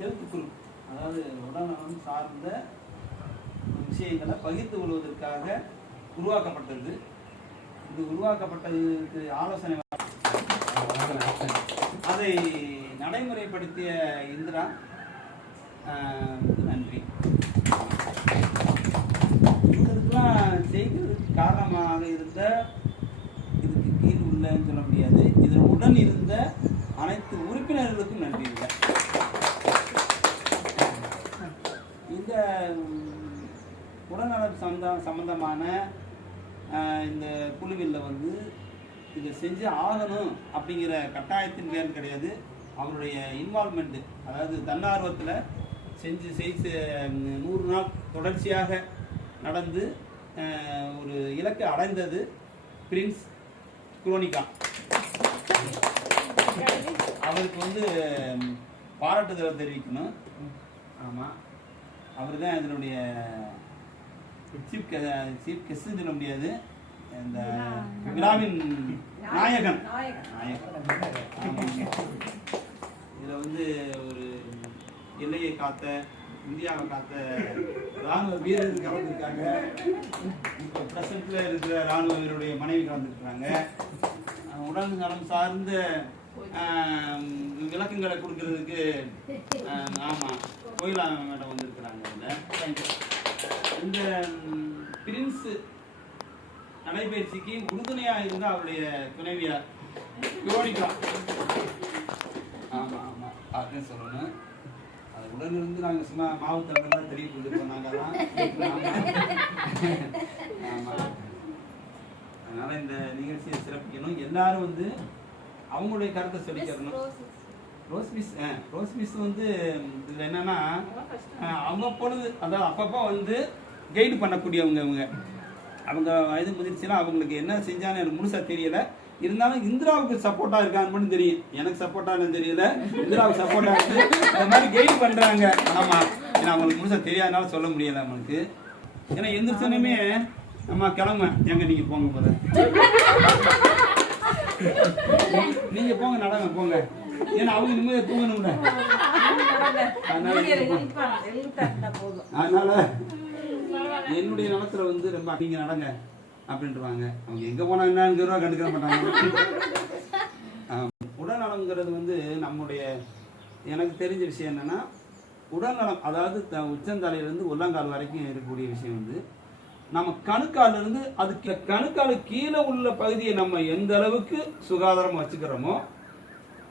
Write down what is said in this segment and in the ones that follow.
Health group, அதாவது உடல்நலம் சார்ந்த விஷயங்களை பகிர்ந்து கொள்வதற்காக உருவாக்கப்பட்டது. இது உருவாக்கப்பட்டதுக்கு ஆலோசனை அதை நடைமுறைப்படுத்திய இந்திரா நன்றி. இதற்கெல்லாம் செய்கிறதுக்கு காரணமாக இருந்த, இதுக்கு கீழ் உள்ளன்னு சொல்ல முடியாது, இதில் உடன் இருந்த அனைத்து உறுப்பினர்களுக்கும் நன்றி. இல்லை இந்த உடல்நலம் சம்பந்தமான இந்த குழுவில் வந்து இதை செஞ்சு ஆகணும் அப்படிங்கிற கட்டாயத்தின் பேர் கிடையாது. அவருடைய இன்வால்மெண்ட்டு, அதாவது தன்னார்வத்தில் செஞ்சு 100 நாள் தொடர்ச்சியாக நடந்து ஒரு இலக்கை அடைந்தது பிரின்ஸ் குரோனிகா. அவருக்கு வந்து பாராட்டுதலை தெரிவிக்கணும். ஆமாம், அவர் தான் இதனுடைய சீஃப் கெஸ்ட்னு சொல்ல முடியாது, இந்த விழாவின் நாயகன். இதில் வந்து ஒரு எல்லையை காத்த, இந்தியாவை காத்த இராணுவ வீரர்கள் கலந்துருக்காங்க. இப்போ பிரசன்ட்ல இருக்கிற இராணுவ வீரருடைய மனைவி கலந்துருக்குறாங்க. உடல் நலம் சார்ந்த விளக்கங்களை கொடுக்கறதுக்கு ஆமாம் கோயிலா மேடம் வந்திருக்கிறாங்க. இந்த பிரின்ஸ் நடைபயிற்சிக்கு உறுதுணையாக இருந்த அவருடைய துணைவியார் குரோனிகா. ஆமாம் ஆமாம் அப்படின்னு சொல்லணும். அது உடனிருந்து நாங்கள் சும்மா மாவட்டத்தில் தெரிய கொண்டு போனாங்க. ஆமாம், அதனால் இந்த நிகழ்ச்சியை சிறப்பிக்கணும். எல்லாரும் வந்து அவங்களுடைய கருத்தை சொல்லிக்கிறணும். ரோஸ் மிஸ் வந்து இதில் என்னன்னா அவ்வப்பொழுது, அதாவது அப்பப்போ வந்து கைடு பண்ணக்கூடியவங்க. அவங்க வயது முதிர்ச்சினா அவங்களுக்கு என்ன செஞ்சாலும் எனக்கு முழுசாக தெரியலை. இருந்தாலும் இந்திராவுக்கு சப்போர்ட்டாக இருக்கான்னு மட்டும் தெரியும். எனக்கு சப்போர்ட்டாக தெரியல, இந்திராவுக்கு சப்போர்ட்டாக இருக்கு. அது மாதிரி கைடு பண்ணுறாங்க. ஆமாம், ஏன்னா அவங்களுக்கு முழுசாக தெரியாதனால சொல்ல முடியலை அவங்களுக்கு. ஏன்னா எந்திரிச்சோன்னே நம்ம கிளம்ப எங்க நீங்கள் போங்க, போத நீங்கள் போங்க, நடங்க போங்க. ஏன்னா அவங்க நிம்மதியாக தூங்கணும்ல. அதனால என்னுடைய நலத்துல வந்து ரொம்ப நீங்க நடங்க அப்படின்ட்டுவாங்க. அவங்க எங்க போனாங்கன்னு ரூபா கண்டுக்க மாட்டாங்க. உடல்நலம்ங்கிறது வந்து நம்முடைய, எனக்கு தெரிஞ்ச விஷயம் என்னன்னா, உடல்நலம் அதாவது உச்சந்தலையிலிருந்து உள்ளங்கால் வரைக்கும் இருக்கக்கூடிய விஷயம் வந்து நம்ம கணுக்காலிருந்து அதுக்கு கணுக்காலு கீழே உள்ள பகுதியை நம்ம எந்த அளவுக்கு சுகாதாரமாக வச்சுக்கிறோமோ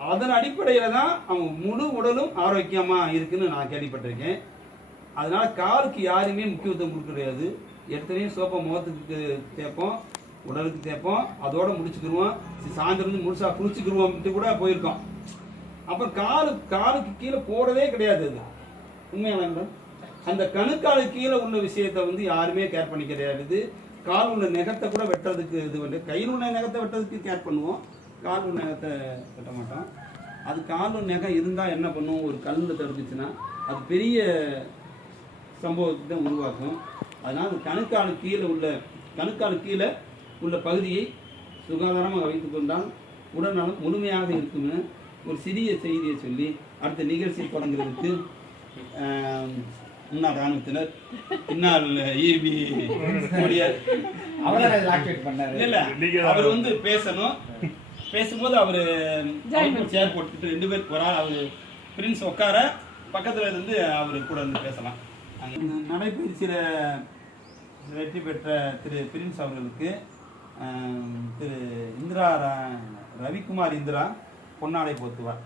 அதன் அடிப்படையில் தான் அவங்க முழு உடலும் ஆரோக்கியமாக இருக்குன்னு நான் கேள்விப்பட்டிருக்கேன். அதனால காலுக்கு யாருமே முக்கியத்துவம் கொடுக்க கிடையாது. எத்தனையும் சோப்பை முகத்துக்கு தேய்ப்போம், உடலுக்கு தேய்ப்போம், அதோட முடிச்சுக்கிடுவோம். சாயந்தரம் வந்து முழுசாக குளிச்சுக்கிடுவோம்ட்டு கூட போயிருக்கோம். அப்புறம் காலுக்கு கீழே போகிறதே கிடையாது. அது உண்மையான அந்த கணுக்காலுக்கு கீழே உள்ள விஷயத்தை வந்து யாருமே கேர் பண்ணி கிடையாது. கால் உள்ள நெகத்தை கூட வெட்டுறதுக்கு இது வந்து கையில் உள்ள நெகத்தை வெட்டுறதுக்கு கேர் பண்ணுவோம், கால் உள்ள நெகத்தை வெட்ட மாட்டோம். அது கால் உள்ள நெகம் இருந்தால் என்ன பண்ணுவோம், ஒரு கல்லில் தடுத்துச்சுன்னா அது பெரிய சம்பவத்தை தான் உருவாக்கும். அதனால் அந்த கணுக்காலு கீழே உள்ள பகுதியை சுகாதாரமாக வைத்து கொண்டால் உடல்நலம் முழுமையாக இருக்கும்னு ஒரு சிறிய செய்தியை சொல்லி அடுத்த நிகழ்ச்சி தொடங்குறதுக்கு முன்னாள் இராணுவத்தினர், பின்னால் ஈபி இல்லை, அவர் வந்து பேசணும். பேசும்போது அவர் சேர் போட்டுட்டு 2 பேர் போகிறார். அவர் பிரின்ஸ் உட்கார பக்கத்தில் இருந்து அவர் கூட வந்து பேசலாம். நடைபயிற்சியில் வெற்றி பெற்ற திரு பிரின்ஸ் அவர்களுக்கு திரு இந்திரா ரவிக்குமார் இந்திரா பொன்னாடை போத்துவார்.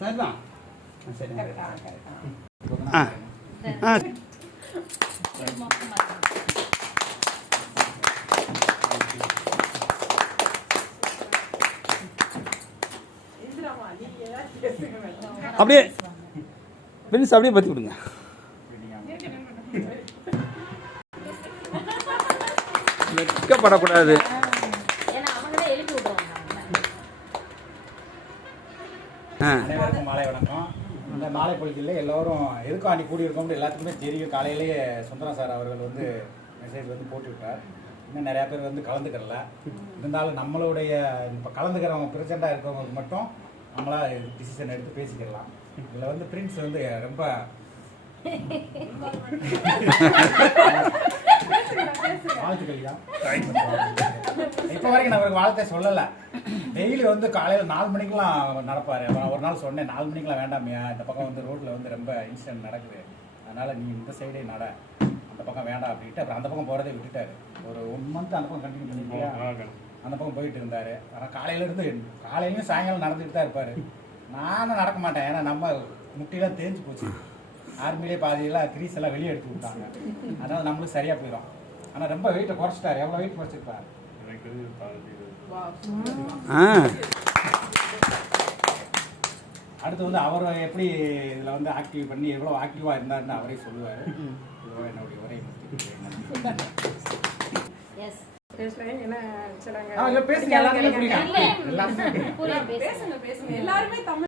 சரிதான், சரி. அப்படியே பிரின்ஸ் அப்படியே பற்றி விடுங்க. வெட்கப்படக்கூடாது. அனைவருக்கும் மாலை வணக்கம். இந்த மாலை பொழுதில் எல்லோரும் எதுக்கும் கூடியிருக்கோம்னு எல்லாத்துக்குமே தெரியும். காலையிலேயே சுந்தரம் சார் அவர்கள் வந்து மெசேஜ் வந்து போட்டுவிட்டார். இன்னும் நிறையா பேர் வந்து கலந்துக்கிறல. இருந்தாலும் நம்மளுடைய இப்போ கலந்துக்கிறவங்க ப்ரெசெண்டாக இருக்கிறவங்களுக்கு மட்டும் நம்மளா டிசிஷன் எடுத்து பேசிக்கலாம். இதில் வந்து பிரின்ஸ் வந்து ரொம்ப வாழ்த்துக்கள்யா. இப்போ வரைக்கும் நான் அவருக்கு வாழ்த்தை சொல்லலை. டெய்லி வந்து காலையில் 4 மணிக்கெலாம் நடப்பார். ஒரு நாள் சொன்னேன் 4 மணிக்கெலாம் வேண்டாமையா, இந்த பக்கம் வந்து ரோட்டில் வந்து ரொம்ப இன்சிடென்ட் நடக்குது, அதனால் நீ இந்த சைடே நட, அந்த பக்கம் வேண்டாம் அப்படின்ட்டு அப்புறம் அந்த பக்கம் போகிறதே விட்டுட்டார். ஒரு 1 மந்த் அந்த பக்கம் கண்டினியூ பண்ணிட்டியா அந்த பக்கம் போயிட்டு இருந்தார். ஆனால் காலையிலையும் சாயங்காலம் நடந்துக்கிட்டு தான் இருப்பார். நானும் நடக்க மாட்டேன், ஏன்னா நம்ம முட்டிலாம் தேஞ்சு போச்சு. ஆர்மிலே பாதியெல்லாம் கிரீஸ் எல்லாம் வெளியே எடுத்து விட்டாங்க, அதனால் நம்மளுக்கு சரியாக போயிடும். ஆனால் ரொம்ப வெயிட்டை குறைச்சிட்டாரு. எவ்வளோ வெயிட் குறைச்சிருப்பார்? அடுத்து வந்து அவர் எப்படி இதில் வந்து ஆக்டிவ் பண்ணி எவ்வளோ ஆக்டிவாக இருந்தாருன்னு அவரே சொல்லுவார். என்னுடைய உரை பேசுங்க, எல்லாருமே பிடிக்கும். எல்லாருமே பேசுங்க எல்லாருமே தமிழ்